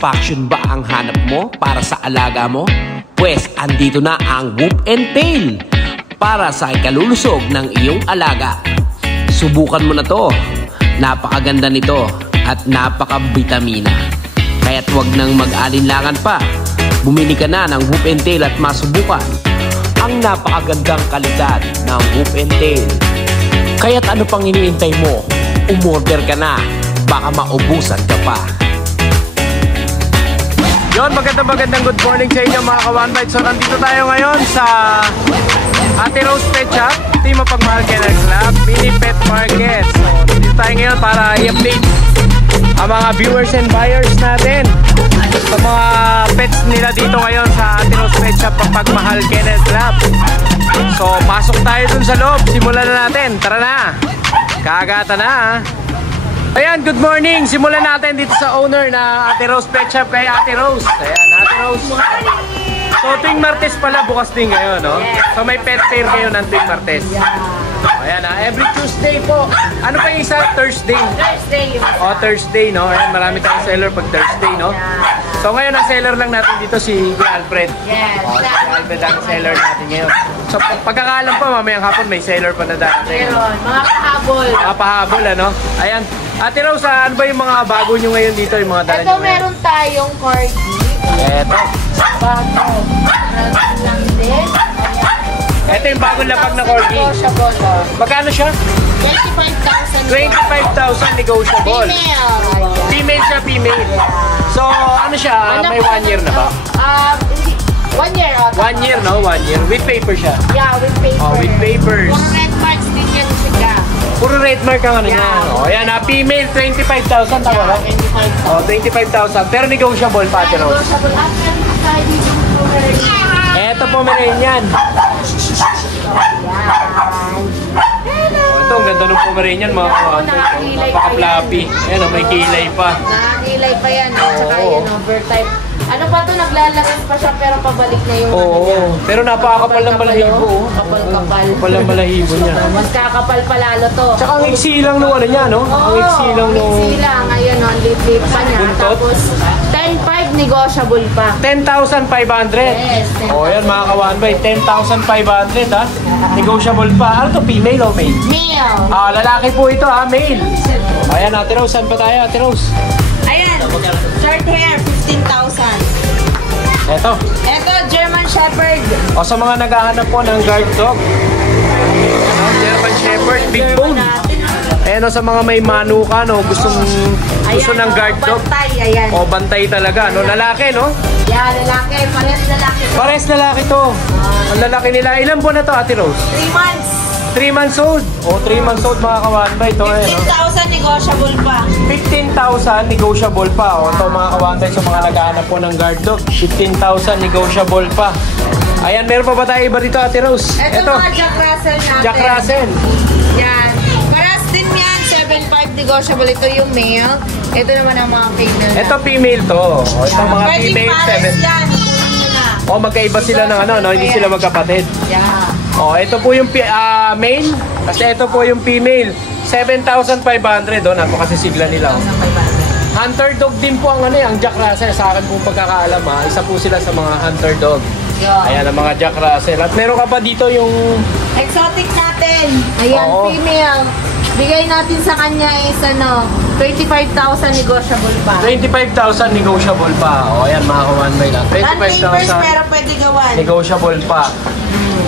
Satisfaction ba ang hanap mo para sa alaga mo? Pwes, andito na ang Whoop and Tail para sa ikalulusog ng iyong alaga. Subukan mo na to. Napakaganda nito at napaka-vitamina. Kaya't wag nang mag-alinlangan pa. Bumili ka na ng Whoop and Tail at masubukan ang napakagandang kalidad ng Whoop and Tail. Kaya't ano pang iniintay mo? Umorder ka na. Baka maubusan ka pa. Yon, magandang good morning sa inyo mga ka-One Bite. So nandito tayo ngayon sa Ate Rose Pet Shop. Ito yung mapagmahal Kennel Club Mini Pet Market. So nandito tayo ngayon para i-update ang mga viewers and buyers natin sa mga pets nila dito ngayon sa Ate Rose Pet Shop Mapagmahal Kennel Club. So pasok tayo dun sa loob. Simulan na natin. Tara na. Kagata na. Ayan, good morning. Simulan natin dito sa owner na Ate Rose Pet Shop kay Ate Rose. Ayan, Ate Rose. So tuwing Martes pala bukas din kayo, no? So may pet fair kayo ng tuwing Martes. Ayan, every Tuesday po. Ano pa yung isa? Thursday. Thursday, no? Ayan, marami tayong seller pag Thursday, no? So ngayon ang seller lang natin dito si Alfred. Yes. Si Alfred ang seller natin ngayon. So pagkakaalam pa mamayang hapon may seller pa na darating. Meron, mga pahabol. Mga pahabol, ano? Ayan. Ate Rose, ano ba yung mga bago nyo ngayon dito? Yung mga dala Ito nyo meron tayong corgi. Ito. Bago. Lang din. Ito yung bagong lapag na corgi. Negotiable. Magkano siya? 25,000. 25,000 negotiable. Female. Female siya, female. So, ano siya? May 1 year na ba? Hindi. 1 year. 1 year, no? 1 year. With paper siya. Yeah, with paper. Oh, with papers. Puro red marks din yan siya. Puro red mark ang ano niya. Oh, ayan, female, 25,000 tama ba? 25,000. Oh, 25,000. Pero negotiable pa, Ate Rose. Negotiable. At meron tayo dito Ito po, Pomeranian. Ito, ang ganda ng Pomeranian, mga napaka-fluffy. Ayan, may kilay pa. Nakakilay pa yan. Tsaka yun, overtype. Ano pa to, naglalagas pa siya pero pabalik na yung Oo, pero napakakapal ng balahibo. Kapal-kapal. Kapal ng balahibo niya. Mas kakapal pa lalo to. Tsaka ang iksi lang nung ano niya, no? Ang iksi lang nung... Iksi lang. Ayun, no? Lip-lip pa niya. Buntot? Tapos, 10,500 negotiable pa. 10,500. Yes, 10,000. O, yan mga ka-One Bite, 10,500 ha. Negotiable pa. Ano to, female o male? Male. Lalaki po ito ha, male. Ayan, Ate Rose, saan pa tayo, Ate Rose? Ayan, short hair, 15,000. Eto. Ito, German Shepherd. O, sa mga naghahanap po ng guard dog. German Shepherd, big bone. Ayan o, sa mga may manuka, no? Gusto ng guard dog. Bantay, ayan. O, bantay talaga, no? Lalaki, no? Yeah, lalaki. Pares lalaki. Pares lalaki to. Ang lalaki nila. Ilan po na to, Ate Rose? 3 months. 3 months old. O, 3 months old mga ka-One Bite. O, ayan, no? 15,000 negotiable pa. 15,000 negotiable pa. O, ito mga ka-One Bite sa mga naghahanap po ng guard dog. 15,000 negotiable pa. Ayan, meron pa ba tayo iba dito, Ate Rose? Ito mga Jack Russell natin. Jack Russell. Yan. Paras din yan. 7,500 negotiable. Ito yung male. Ito naman ang mga female. Ito female to. O, ito mga female. Pares 7. yan. O, magkaiba sila ng ano, no? Hindi sila magkapatid. Yeah. O, ito po yung male. Kasi ito po yung female. 7,500. O, napakasisigla nila. O. Hunter dog din po ang ano ang Jack Russell. Sa akin pong pagkakaalam ha. Isa po sila sa mga hunter dog. Yeah. Ayan ang mga Jack Russell. At meron ka pa dito yung... Exotic natin. Ayan, Oo. female. Bigay natin sa kanya is 25,000 negotiable pa. 25,000 negotiable pa. O ayan mga ka-One Bite na. Non-papers 25,000 pero pwede gawan. negotiable pa.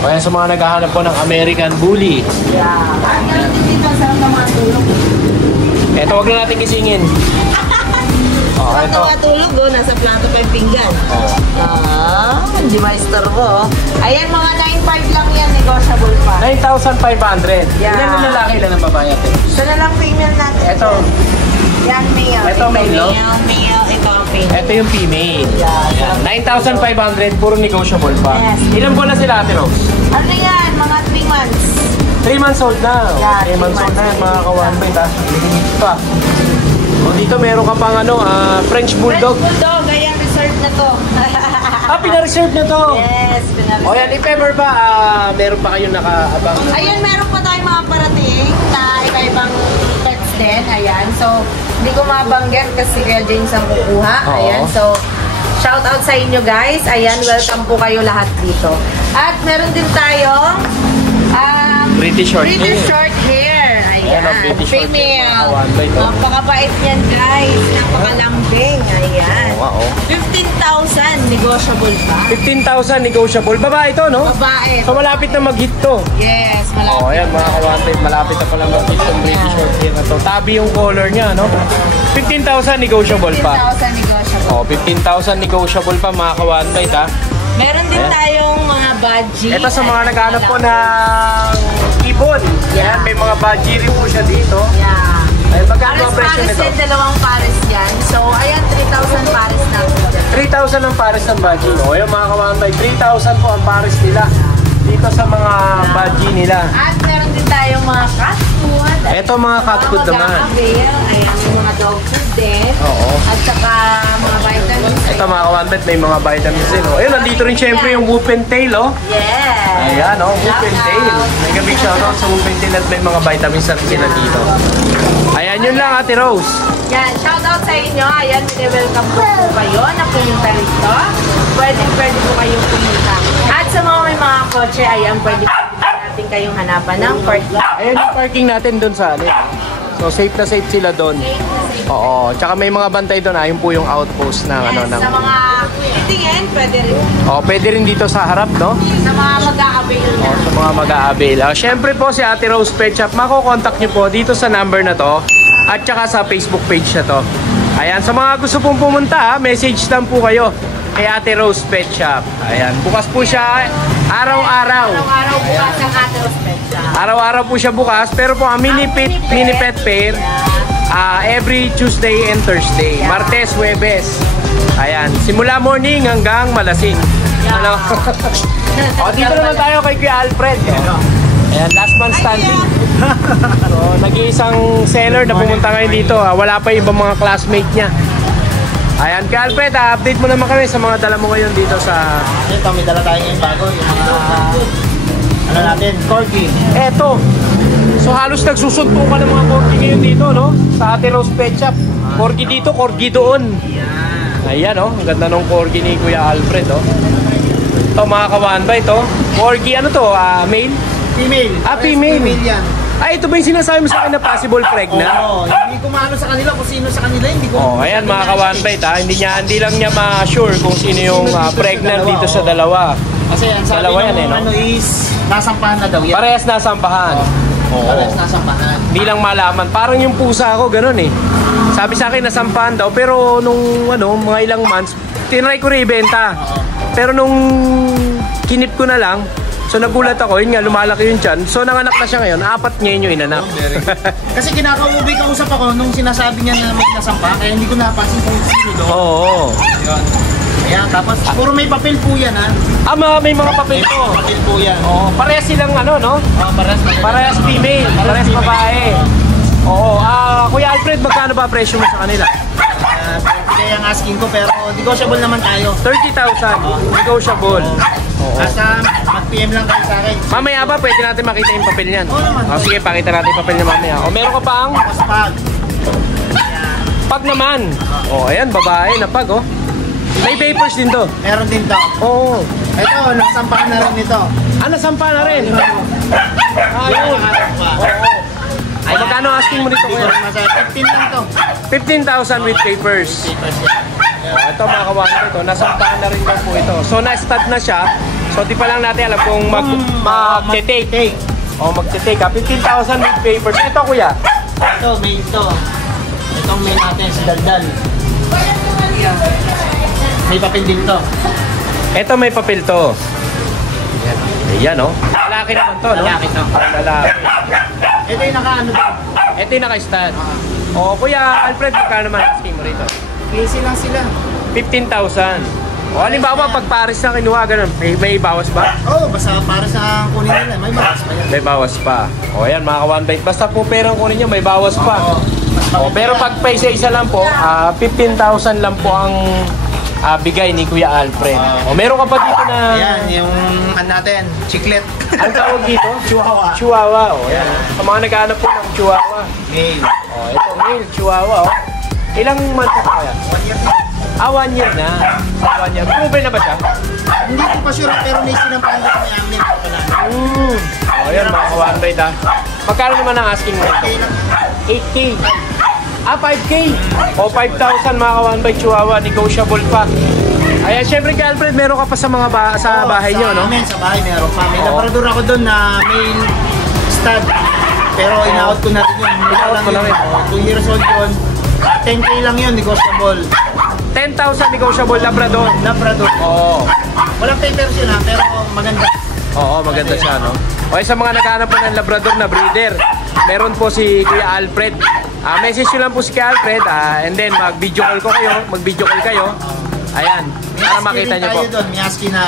O ayan sa mga naghahanap po ng American Bully. Yeah. Meron din dito sa mga tulog. Ito wag na natin kisingin. O Pag ito. nakatulog, nasa plato pa yung pinggan. Hindi maistorbo. Ayan, mga 9,500 lang yan, negotiable pa. 9,500. Yeah. Ilan ang lalaki, ilan ang babae ate? Ito na lang female natin. Ito. Yan, male. Ito male, no? Male. Ito ang female. Ito yung female. Yeah. 9,500, puro negotiable pa. Yes. Ilan po na sila ate Rose? Ano yan? Mga 3 months. 3 months old na. Yeah, 3 months old na yan mga ka-One Bite ha. Ito pa. O dito meron ka pang ano, French Bulldog. French Bulldog. Ayan, reserve na to. Pina-reserve na to. Yes, O yan, if ever ba, meron pa kayong nakaabang? Ayun, meron pa tayong mga parating na iba-ibang pets din. Ayan. So, Hindi ko mabanggit kasi kaya James ang kukuha. Oo. Ayan, so shout out sa inyo guys. Ayan, welcome po kayo lahat dito. At meron din tayong British short hair. Ayan, Ayan, British short hair, female. mga one by two. Napakabait niyan guys. Napakalambing. Ayan. Oo. 15,000 negotiable pa. 15,000 negotiable. Babae ito, no? Babae. So malapit na mag-hit to. Yes, malapit. Oh, ayan mga ka-one malapit na pala mag-hit yung British short hair na to. Tabi yung color niya, no? 15,000 negotiable pa. 15,000 negotiable. Oh, 15,000 negotiable pa mga ka-one ha. Meron din tayong mga budgie. Ito sa mga naghanap po ng ibon. Ayan, may mga budgie rin po siya dito. Yeah. Ay, magkano ang presyo Pares nito? yan, dalawang pares yan. So, ayan, 3,000 pares na po dyan. 3,000 ang pares ng budgie. O, yung mga ka-one 3,000 po ang pares nila. Dito sa mga budgie nila. At meron din tayong mga cat food. Ito mga cat food naman. Mag-avail. Ayan, yung mga dog food din. Oo. At saka mga vitamins. Ito mga ka-one may mga vitamins din. O, ayun, nandito rin syempre yung whoop and tail, oh. Yes. Ayan, oh, whoop and tail. May gabi shoutout sa whoop and tail at may mga vitamins na sila dito. Ayan, yun lang Ate Rose. Yan, shoutout sa inyo. Ayan, welcome po kayo na pumunta rito. Pwede po kayong pumunta. At sa mga may mga kotse, ayan, pwede natin kayong hanapan ng parking. Ayan yung parking natin doon sa ano. So safe na safe sila doon. Oo, tsaka may mga bantay doon. Ayun po yung outpost ng ano ng. Sa mga tingin, pwede rin. Oh, pwede rin dito sa harap, no? Sa mga mag-a-avail na. Oh, sa mga mag-a-avail. Syempre po si Ate Rose Pet Shop, mako-contact niyo po dito sa number na to at tsaka sa Facebook page na to. Ayan, sa mga gusto pong pumunta, message lang po kayo kay Ate Rose Pet Shop. Ayan, bukas po siya araw-araw. Araw-araw bukas ang Ate Rose Pet Shop. Araw-araw po siya bukas, pero po ang mini pet fair every Tuesday and Thursday. Martes, Huwebes. Ayan, simula morning hanggang malasing. Ano? O, dito naman tayo kay Kuya Alfred. Ayan, last man standing. So, nag-iisang seller na pumunta ngayon dito. Wala pa ibang mga classmate niya. Ayan, Kuya Alfred, update mo naman kami sa mga dala mo ngayon dito sa... Ito, may dala tayo ngayon bago. Yung mga, ano natin, corgi. Eto. So halos nagsusuntukan ng mga corgi ngayon dito, no? Sa Ate Rose Pet Shop. Corgi dito, corgi doon. Ayan, oh. Ang ganda ng corgi ni Kuya Alfred, oh. Ito, mga ka-one bite, oh. Corgi, ano to? Male? Female. Female. Female yan. Ito ba yung sinasabi mo sa akin na possible pregnant? Oo, hindi ko maano sa kanila kung sino sa kanila, hindi ko. Oh, ayan mga ka-one bite, ha. Hindi lang niya ma-sure kung sino yung pregnant dito sa dalawa. Kasi ang sabi Dalawa yan, ng eh, no? ano is, nasampahan na daw yan. Parehas nasampahan. Oo. Parehas nasampahan. Hindi lang malaman. Parang yung pusa ko, ganun eh. Sabi sa akin, nasampahan daw. Pero nung mga ilang months, tinry ko rin ibenta. Pero nung kinip ko na lang, so nagulat ako, yun nga, lumalaki yung tiyan. So nanganak na siya ngayon, 4 niya yung inanak. Kasi kinakaubi kausap ako nung sinasabi niya na may nasampahan, kaya hindi ko napansin kung sino doon. Oo. Yun. Ayan, tapos puro may papel po yan ha. May mga papel May ko. papel po yan. Oo, parehas silang ano, no? Parehas female, parehas female. babae. Oo, Kuya Alfred, magkano ba presyo mo sa kanila? Kaya ang asking ko, pero negotiable naman tayo. 30,000, negotiable. Oo. Basta mag-PM lang kayo sa akin. Mamaya ba, pwede natin makita yung papel niyan? Oo naman. Sige, pakita natin yung papel niya mamaya. O, meron ka pang Tapos pag, pag naman. O, ayan, babae na pag, oh. May papers din to. meron din to. Oo. Ito, nasampahan na rin ito. Nasampa na rin. Ayun. Oo. Ay, magkano asking mo dito, Hindi ko kuya? rin masaya. 15 lang to. 15,000 with papers. Ito mga kawan ito, nasampahan na rin daw po ito. So na-stud na siya. So di pa lang natin alam kung mag-take. O mag-take ha. 15,000 with papers. Ito kuya. Ito, may ito. Itong may natin, si Daldal. May papel din to. Ito may papel to. Ayan o. Lalaki naman to, no? Lalaki to. Lalaki. Ito yung naka-ano doon. Ito yung naka-stud. O kuya Alfred, magkano naman asking mo rito? Easy lang sila. 15,000. O halimbawa pag Paris na kinuha, ganun, may bawas ba? Oo, basta para sa kunin nila, may bawas pa yan. May bawas pa. O ayan mga ka-one bite. Basta po perang kunin nyo, may bawas pa. Oo. O, pero pag pa isa-isa lang po, 15,000 lang po ang bigay ni Kuya Alfred. O meron ka pa dito na... Ayan, yung ano natin, chiclet. Ang tawag dito? Chihuahua. Chihuahua. O, ayan. Sa mga naghahanap po ng Chihuahua. Male. O, ito male, Chihuahua. O. Ilang months na kaya? 1 year na. 1 year na. 1 year. Proven na ba siya? Hindi ko pa sure pero may sinampahan ko may amin pa na. O yan mga ka-one bite ha. Magkano naman ang asking mo? Okay lang. 8K. 5K. O 5,000 mga ka-one bite chihuahua. Negotiable pa. Ayan, syempre kay Alfred, meron ka pa sa mga sa bahay nyo, no? Sa bahay meron pa. May Oo. labrador ako doon na male stud. Pero in-out ko na rin yun. In-out mo na rin. 2 years old yun. 10K lang yun, negotiable. 10,000 negotiable Labrador. Labrador. Oo. Walang papers yun ha, pero maganda. Oo, maganda siya, no? Okay, sa mga naghahanap po ng Labrador na breeder, meron po si Kuya Alfred. Message nyo lang po si Kuya Alfred, and then mag-video call kayo. Ayan, para makita nyo po. Tayo doon, may husky na...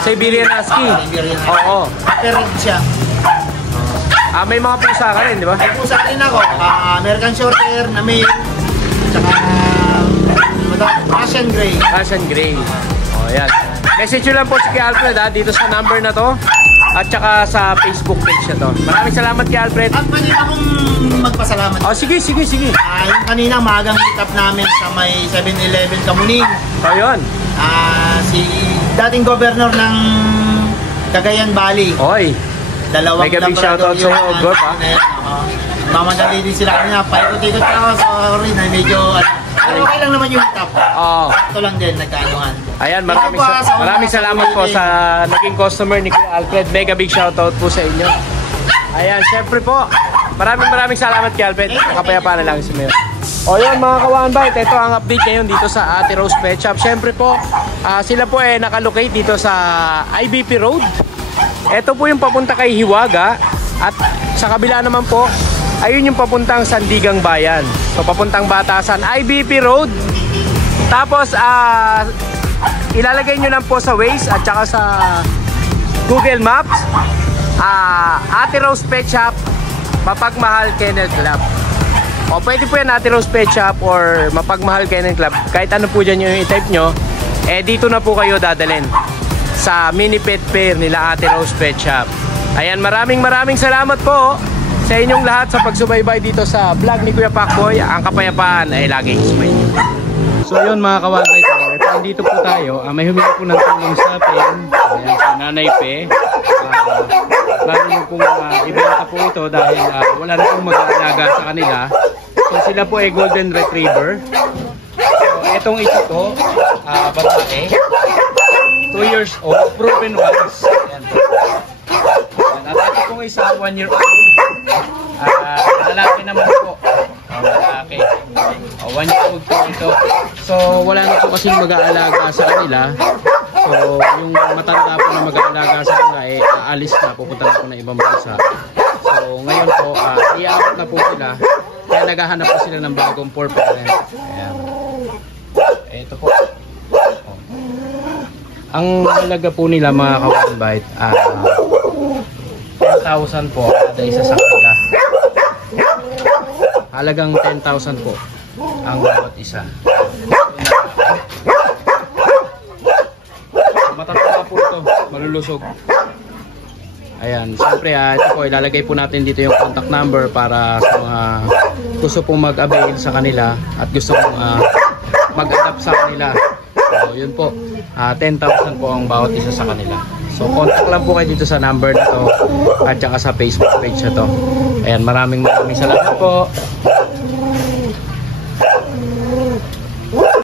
Siberian Husky. Siberian Husky. Oo. Pero siya. May mga pusa ka rin, di ba? May pusa rin ako. American Shorthair na male. Tsaka... Russian Grey. Russian Grey. O, yan. Message nyo lang po si Kuya Alfred, dito sa number na to. At saka sa Facebook page na to. Maraming salamat Kuya Alfred. At pwede akong magpasalamat. Oh, sige. Yung kanina, magang meet up namin sa may 7-Eleven Kamuning. O, yun. Si dating governor ng Cagayan Valley. Oy. Dalawang Mega big shoutout sa iyo, Gop, ha? Mamadali din sila kanina. Paikot-ikot ka ako. Sorry na medyo... Pero okay lang naman yung meet up. Oo. Ito lang din, nagkaanuhan. Ayan, maraming salamat po sa naging customer ni Kuya Alfred. Mega big shoutout po sa inyo. Ayan, syempre po. Maraming salamat Kuya Alfred. Nakapayapaan na lang si Mayor. O yun mga ka-one bite, ito ang update ngayon dito sa Ate Rose Pet Shop. Syempre po, sila po nakalocate dito sa IBP Road. Ito po yung papunta kay Hiwaga. At sa kabila naman po, ayun yung papuntang Sandigang Bayan. So papuntang Batasan, IBP Road. Tapos ilalagay nyo lang po sa Waze at saka sa Google Maps, Ate Rose Pet Shop, Mapagmahal Kennel Club. O pwede po yan Ate Rose Pet Shop or Mapagmahal Kennel Club. Kahit ano po dyan yung i-type nyo, dito na po kayo dadalhin sa mini pet fair nila Ate Rose Pet Shop. Ayan, maraming salamat po sa inyong lahat sa pagsubaybay dito sa vlog ni Kuya Pacboy. Ang kapayapaan ay laging sumayin. So yun mga ka-one bite, ito dito po tayo. May humingi po ng tulong sa atin. Ayan, si Nanay Pe. Plano nyo pong ibenta po ito dahil wala na pong mag-aalaga sa kanila. So sila po ay golden retriever. So itong isa to, babae, 2 years old, proven ones. Ayan po. At ito pong isa, 1 year old. Lalaki naman po. Lalaki. 1 year old po ito. So wala na po kasing mag-aalaga sa kanila. So yung matanda po na mag-aalaga sa kanila aalis na, pupunta na po na ibang bansa. So ngayon po, i-out na po sila. Kaya naghahanap po sila ng bagong for parent. Ayan. Ito po. Ang halaga po nila mga ka-one bite, 10,000 po kada isa sa kanila. Halagang 10,000 po ang bawat isa. Matatanda po ito, malulusog. Ayan, siyempre ito po, ilalagay po natin dito yung contact number para sa mga gusto pong mag-avail sa kanila at gusto pong mag-adapt sa kanila. So yun po, 10,000 po ang bawat isa sa kanila. So contact lang po kayo dito sa number na to at saka sa Facebook page na to. Ayan, maraming salamat po.